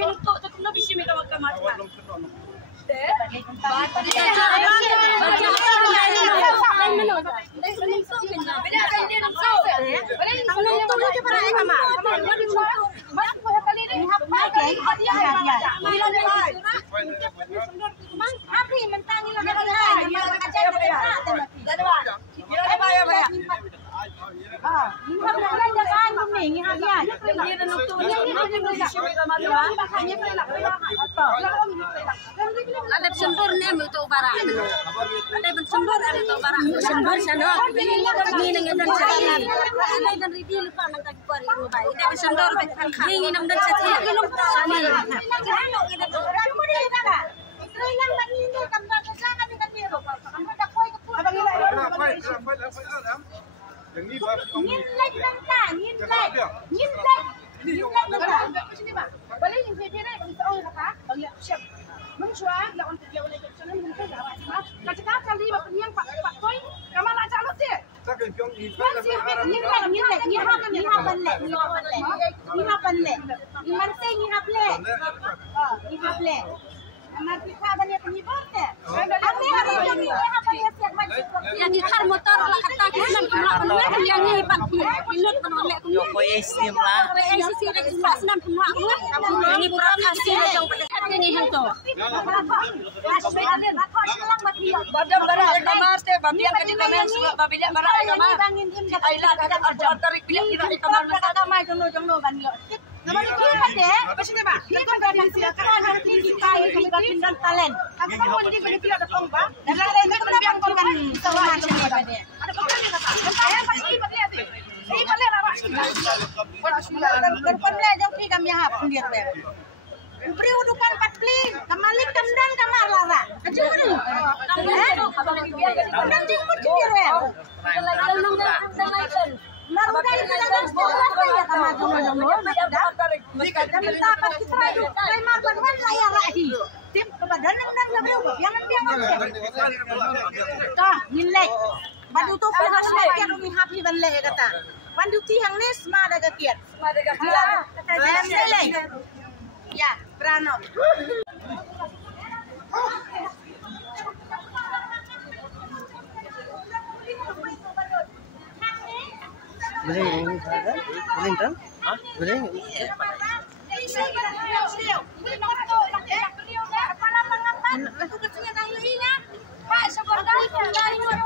pinuntuk tu kena bisi minta makan macam. Ada sembur ni untuk barang. Ada sembur ada untuk barang. Sembur sana. Ini dengan dan cari. Ini dan ridi lupa nanti kuari mobile. Ini sembur ini nam dan cari. Sana. Yang di kar motor lah kata kita pemlak pemlak yang ni pilot penolak Yo koesim lah. Koesim sih dari senam pemlak ini produksi yang pada ini hantu. Badam barang kamar teh babian kadi kamar surat babian barang kamar. Ailah ada tarik pilih di kamar kamar jono banyo. Nama itu apa deh? Pasti deh, Pak. Kita kan dari siaran nanti kita yang pindah talent. Aku kan mau jadi pilih ada pompa. Dan lain itu kenapa kan sama macam ni pada. Ada pompa ni kata. Saya pasti boleh ada. Saya boleh lah. Dan pompa jauh kami hap sendiri ber. Beri udukan 4 kali. Kamalik kamdan kamar lara. Kecil ni. Kamdan jumur sendiri ber. Marukan kita sekolah ya kamar jono-jono. Dan minta apa kita itu. Saya makan kan saya rahi. Tim kebadan dan berubah. Jangan biang. Kah, nilai. Badu tu harus makan rumi happy dan leh kata. Bandu tiang ni semua ada kekiat. Semua ada kekiat. Nilai. Ya, berano. Boleh kan? Boleh. Pak, sebentar dari luar